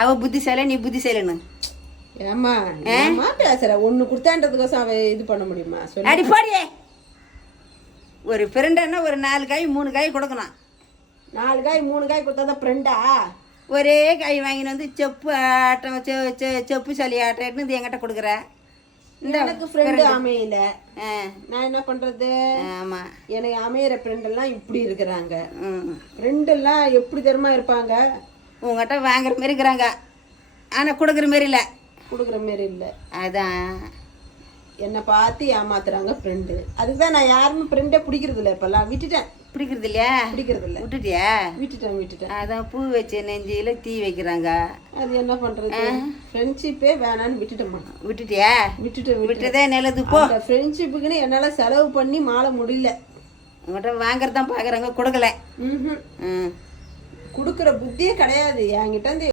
அவ புத்திசாலி, நீ புத்திசாலின்னு. ஏமா ஏமா பேசுற? ஒண்ணு கொடுத்தான்றதுக்கோசம் அவ இது பண்ண முடியுமா? அடி போடியே. ஒரு ஃப்ரெண்டுன்னா ஒரு 4 காய் 3 காய் கொடுக்கணும். 4 காய் 3 காய் கொடுத்தாதான் ஃப்ரெண்டா? ஒரே காய் வாங்கின்னு வந்து செப்பு ஆட்டம் செப்பு சளி ஆட்டம் இது என்கிட்ட கொடுக்குற. இந்த எனக்கு ஃப்ரெண்டு அமையல, நான் என்ன பண்றது? ஆமா, எனக்கு அமையிற ஃப்ரெண்ட் எல்லாம் இப்படி இருக்கிறாங்க. ஃப்ரெண்ட் எல்லாம் எப்படி தெரியுமா இருப்பாங்க? உங்ககிட்ட வாங்குற மாதிரி இருக்கிறாங்க, ஆனா கொடுக்குற மாதிரி இல்லை. கொடுக்குற மாதிரி இல்லை. அதான் என்னை பார்த்து ஏமாத்துறாங்க ஃப்ரெண்டு. அதுக்கு தான் நான் யாருமே ஃப்ரெண்டே பிடிக்கிறது இல்லை. இப்பெல்லாம் விட்டுட்டேன். பிடிக்கிறது இல்லையா? பிடிக்கிறது இல்லை. விட்டுட்டியா? விட்டுட்டேன். அதான் பூ வச்ச நெஞ்சில தீ வைக்கிறாங்க. அது என்ன பண்றது? ஃப்ரெண்ட்ஷிப்பே வேணான்னு விட்டுட்டேன். விட்டுட்டியா? விட்டுதே நல்லது. போ. ஃப்ரெண்ட்ஷிப்புக்குன்னு என்னால செலவு பண்ணி மாற முடியல. உங்கள்கிட்ட வாங்குறதான் பாக்குறாங்க, கொடுக்கல. கொடுக்குற புத்தியே கிடையாது என்கிட்ட.